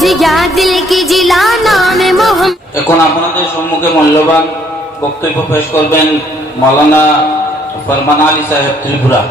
जिया दिल की जिला नाम मोहम्मद। এখন আপনাদের সম্মুখে মূল্যবান বক্তব্য পেশ করবেন মাওলানা ফরমান আলী সাহেব ত্রিপুরা।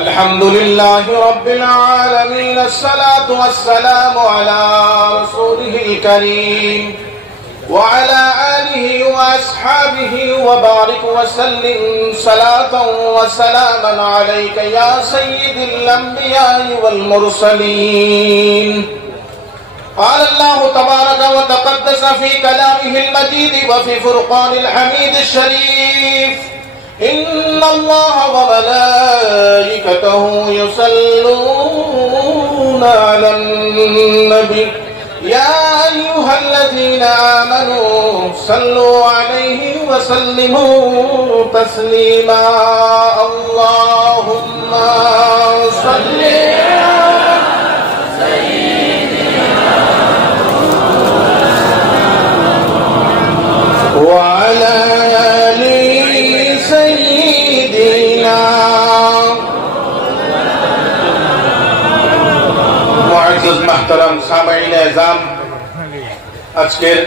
अल्हम्दुलिल्लाह रब्बिल आलमीन अस्सलातु वस्सलामु अला रसूलिहिल करीम व अला आलिहि व अस्हाबिहि व बारिक व सल्लिम सलातन व सलामन अलैका या सय्यिदल अंबिया वल मुरसलीन। قال الله تبارك وتقدس في كلامه المجيد وفي فرقانه الحميد الشريف إن الله وملائكته يصلون على النبي يا أيها الذين آمنوا صلوا عليه وسلموا تسليما اللهم صل وعلى آل سيدنا मुअज़्ज़ज़ महतरम सामईन एज़ाम, আজকের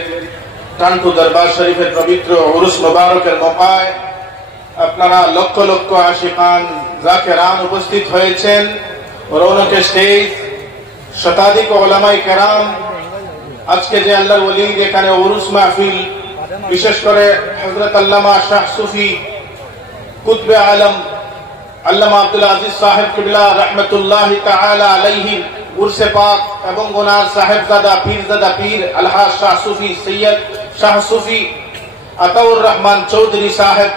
টান্টু দরবার শরীফের পবিত্র উরুস মুবারকের মওকায় আপনারা লক্ষ লক্ষ আশিকান জাকিরান উপস্থিত হয়েছেন। রৌনকে স্টেজ, শতাধিক উলামায়ে কেরাম, আজকে যে আল্লাহর ওলি এখানে উরুস মাহফিল, বিশেষ করে হযরত আল্লামা শাহ সুফি কুতবে আলম আল্লামা আব্দুল আজিজ সাহেব কিবলা রাহমাতুল্লাহি তাআলা আলাইহি উরসে পাক এবং ওনার সাহেবজাদা পীরজাদা পীর আলহাজ শাহ সুফি সৈয়দ শাহ সুফি আতাউর রহমান চৌধুরী সাহেব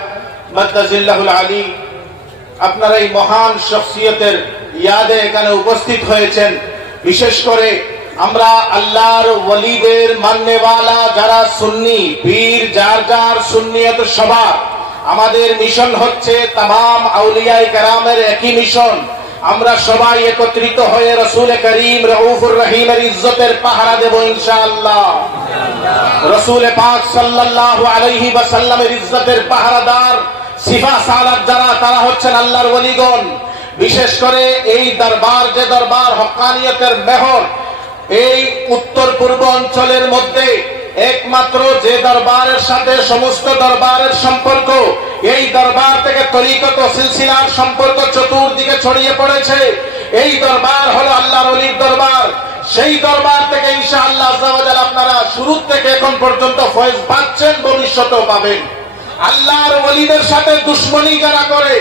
মাদ্দাজিল্লাহুল আলী, আপনারা এই মহান শখসিয়তের ইয়াদে এখানে উপস্থিত হয়েছেন। বিশেষ করে আমরা আল্লাহর ওলিদের মাননেওয়ালা যারা সুন্নি পীর, যার যার সুন্নিয়ত সবার, আমাদের মিশন হচ্ছে तमाम আউলিয়ায়ে কেরামের একই মিশন। আমরা সবাই একত্রিত হয়ে রাসূল করিম রউফুর রহিমের ইজ্জতের পাহারা দেব ইনশাআল্লাহ। রাসূল পাক সাল্লাল্লাহু আলাইহি ওয়াসাল্লামের ইজ্জতের পাহারাদার সিফা সালাত যারা, তারা হচ্ছেন আল্লাহর ওলিগণ। বিশেষ করে এই দরবার, যে দরবার হক্কানিয়তের মেহর, এই উত্তর পূর্ব অঞ্চলের মধ্যে একমাত্র যে দরবারের সাথে সমস্ত দরবারের সম্পর্ক, এই দরবার থেকে তরিকত ও সিলসিলার সম্পর্ক চতুর্দিকে ছড়িয়ে পড়েছে। এই দরবার হলো আল্লাহর ওলির দরবার। সেই দরবার থেকে ইনশাআল্লাহ আযজা ওয়া জাল আপনারা শুরু থেকে এখন পর্যন্ত ফয়েজ পাচ্ছেন, ভবিষ্যতেও পাবেন। আল্লাহর ওলিদের সাথে দুশমনি যারা করে,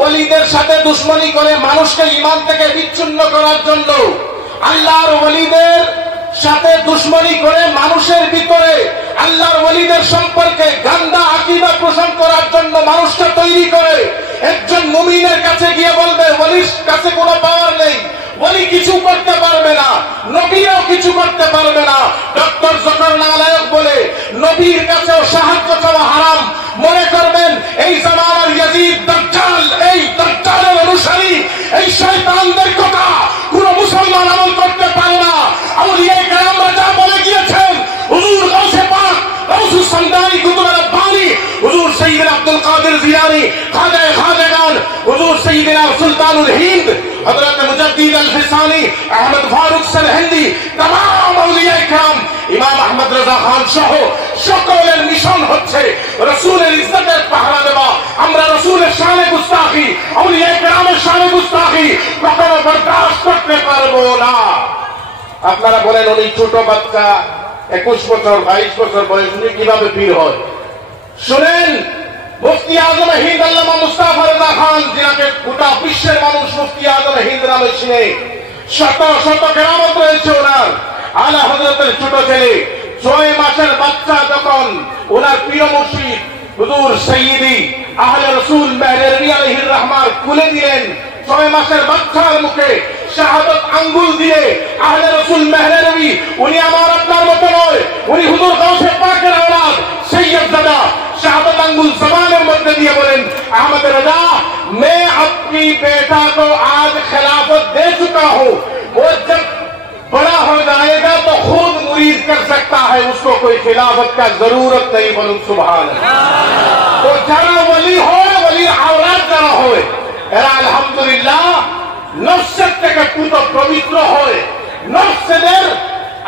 ওলিদের সাথে দুশমনি করে মানুষকে ঈমান থেকে বিচ্ছিন্ন করার জন্য, আল্লাহর ওলিদের সাথে দুশমনি করে মানুষের ভিতরে আল্লাহর ওলিদের সম্পর্কে গান্দা আকীদা পোষণ করার জন্য মানুষকে তৈরি করে, একজন মুমিনের কাছে গিয়ে বলবে ওলির কাছে কোনো পাওয়ার নেই, ওলি কিছু করতে পারবে না, নবীও কিছু করতে পারবে না। ডক্টর জফর নালায়েক বলে নবীর কাছেও সাহায্য চাওয়া হারাম। মনে করবেন এই জামানার ইয়াজিদ দাজ্জাল, এই দাজ্জালের অনুসারী, এই শয়তানদের কথা কোন মুসলমান আমল করতে পারে না। আউলিয়ায়ে কেরামরা যা বলে গিয়েছেন, হুজুর গাউসে পাক, গাউসুস সামদানি, কুতুবে রব্বানি, হুজুর সাইয়্যিদনা আব্দুল কাদের জিলানী, খাজায়ে খাজাগান, হুজুর সাইয়্যিদনা সুলতানুল হিন্দ, হযরত মুজাদ্দিদ আল ফিসানি, আহমদ ফারুক সরহিন্দি, तमाम আউলিয়ায়ে কেরাম, ইমাম আহমদ রাজা খান সহ সকলের মিশন হচ্ছে রাসূলের ইজ্জতের পাহারা দেওয়া। আমরা রাসূলের শানে গুস্তাখি, আউলিয়ায়ে কেরামের শানে গুস্তাখি কখনো বরদাস্ত করতে পারবো না। আপনারা বলেন উনি ছোট বাচ্চা, 21 বছর 22 বছর বয়স, উনি কিভাবে পীর হয়? শুনেন, মুফতি আজম হিন্দ আল্লামা মুস্তাফা রাজা খান, যিনাকে গোটা বিশ্বের মানুষ মুফতি আজম হিন্দ নামে চিনে, শত শত কেরামত রয়েছে ওনার। আলা হযরতের ছোট ছেলে 6 মাসের বাচ্চা যখন ওনার প্রিয় মুর্শিদ হুজুর সাইয়্যিদি আহলে রাসূল মেহরাবি আলাইহির রহমান খুলে দিলেন, 6 মাসের বাচ্চার মুখে শাহাদাত আঙ্গুল দিয়ে আহলে রাসূল মেহরাবি, উনি আমার আপনার মত নয়, উনি হুজুর গাউসে পাকের আওলাদ সৈয়দ দাদা, শাহাদাত আঙ্গুল জবানের মধ্যে দিয়ে বলেন আহমদ मैं अपनी बेटा को आज खिलाफत दे चुका हूं, वो जब बड़ा हो जाएगा तो खुद मुरीद कर सकता है, उसको कोई खिलाफत का जरूरत नहीं। बोलूं सुभान अल्लाह। तो जाना वली हो, वली औलाद जाना हो, এরা আলহামদুলিল্লাহ নফসের থেকে পুত পবিত্র হয়। নফসের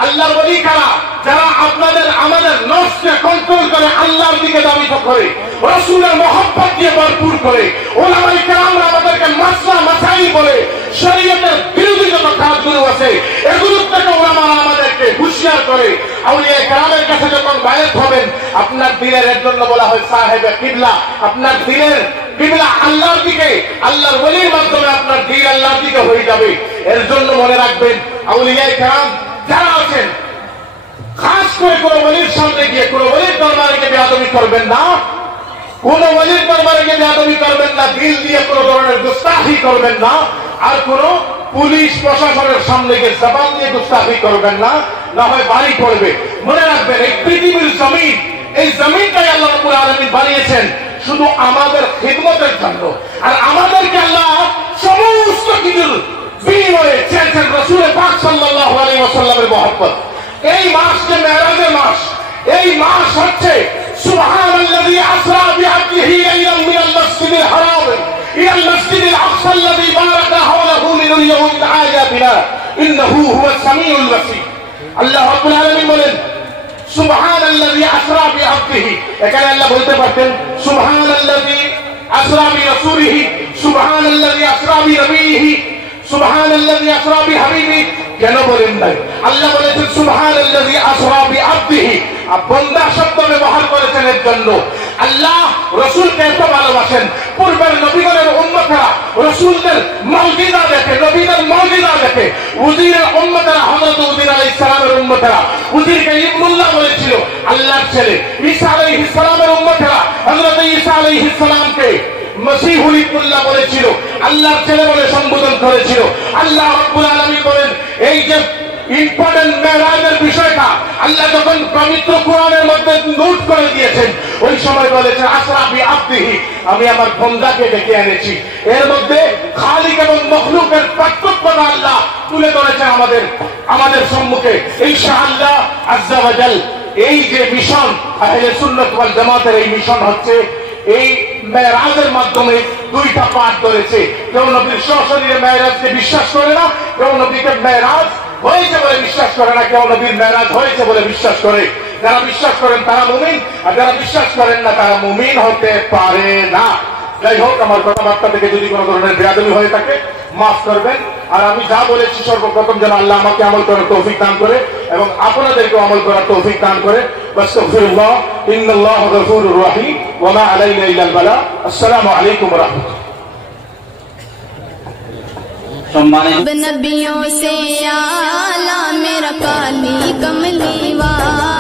আল্লাহর ওলি কারা? যারা আপনাদের আমাদের নফসকে কন্ট্রোল করে, আল্লাহর দিকে দাবিত করে, রাসূলের মহব্বত দিয়ে ভরপুর করে, উলামায়ে কেরামরা আমাদেরকে মাসলা মাসাইল বলে, শরীয়তের বিরোধী যত কাজগুলো আছে এগুলো থেকে উলামারা আমাদেরকে হুঁশিয়ার করে। আউলিয়া কেরামের কাছে যখন বায়াত হবেন, আপনার দিলের এর জন্য বলা হয় সাহেবে কিবলা। আপনার দিলের কিবলা আল্লাহর দিকে, আল্লাহর ওলির মাধ্যমে আপনার দিল আল্লাহর দিকে হয়ে যাবে। এর জন্য মনে রাখবেন আউলিয়া কেরাম যারা আছেন, খাস করে কোন ওলির সামনে গিয়ে কোন ওলির দরবারে গিয়ে বেয়াদবি করবেন না, কোন ওলির দরবারে গিয়ে বেয়াদবি করবেন না, দিল দিয়ে কোন ধরনের গুস্তাখি করবেন না, আর কোন পুলিশ প্রশাসনের সামনে গিয়ে জবান দিয়ে গুস্তাখি করবেন না, না হয় বাড়ি পড়বে। মনে রাখবেন এই পৃথিবীর জমিন, এই জমিনটাই আল্লাহ রাব্বুল আলামিন বানিয়েছেন শুধু আমাদের খিদমতের জন্য। আর আমাদেরকে আল্লাহ সমস্ত কিছুর বিনিময়ে চেয়েছেন রাসূল পাক সাল্লাল্লাহু আলাইহি ওয়াসাল্লামের মহব্বত। এই মাস যে মেরাজের মাস, এই মাস হচ্ছে সুবহানাল্লাযী আসরা বিআবদিহি লাইলান মিনাল মাসজিদিল হারাম ইলাল মাসজিদিল আকসা আল্লাযী বারাকনা হাওলাহু লিনুরিয়াহু মিন আয়াতিনা ইন্নাহু হুয়াস সামিউল বাসীর। আল্লাহ রাব্বুল আলামিন বলেন সুবহানাল্লাযী আসরা বিআবদিহি, এখানে আল্লাহ বলতে পারতেন সুবহানাল্লাযী আসরা বিরাসূলিহি, সুবহানাল্লাযী আসরা বিনবিয়িহি, সুবহানাল্লাযী আসরা বিহাবিবিহি, কেন বলেন নাই? আল্লাহ বলেছেন সুবহানাল্লাযী আসরা বিআবদিহি। বান্দা শব্দ ব্যবহার করেছেন এর জন্য আল্লাহ রাসূলকে এত ভালোবাসেন। পূর্বের নবীগণের উম্মতরা রাসূলদের মুজিজা দেখে, নবীদের মুজিজা দেখে। উজিরের উম্মতরা হযরত উজির আলাইহিস সালামের উম্মতরা, উজিরকে ইবনুল্লাহ বলেছিল, আল্লাহর ছেলে। ঈসা আলাইহিস সালামের উম্মতরা হযরত ঈসা আলাইহিস সালামকে মসিহুল ইবনুল্লাহ বলেছিল, আল্লাহর ছেলে বলে সম্বোধন করেছিল। আল্লাহ রাব্বুল আলামিন বলেন এই যে ইম্পর্টেন্ট মেরাজের বিষয়টা আল্লাহ যখন পবিত্র কোরআনের মধ্যে নোট করে দিয়েছেন, ওই সময় বলেছেন আসরা বিআবদিহি, আমি আমার বান্দাকে ডেকে এনেছি। এর মধ্যে খালিক এবং মখলুকের পার্থক্যটা আল্লাহ তুলে ধরেছেন আমাদের সম্মুখে। ইনশাআল্লাহ আজ্জা ওয়া জাল এই যে মিশন আহলে সুন্নাত ওয়াল জামাতের, এই মিশন হচ্ছে এই মেরাজের মাধ্যমে দুইটা পাঠ ধরেছে। কেউ নবীর সশরীরে মেরাজকে বিশ্বাস করে না, কেউ নবীকে মেরাজ হয়েছে বলে বিশ্বাস করে না, কেউ নবীর মেরাজ হয়েছে বলে বিশ্বাস করে। যারা বিশ্বাস করেন তারা মুমিন, আর যারা বিশ্বাস করেন না তারা মুমিন হতে পারে না। যাই হোক, আমার কথাবার্তা থেকে যদি কোনো ধরনের বেয়াদবি হয়ে থাকে মাফ করবেন। আর আমি যা বলেছি সর্বপ্রথম যেন আল্লাহ আমাকে আমল করার তৌফিক দান করে এবং আপনাদেরকেও আমল করার তৌফিক দান করে। আস্তাগফিরুল্লাহ, ইন্নাল্লাহা গফুরুর রহিম, ওয়া মা আলাইনা ইল্লাল বালা। আসসালামু আলাইকুম ওয়া রাহমাতুল্লাহ। नबियों से आला मेरा काली कमली वाला।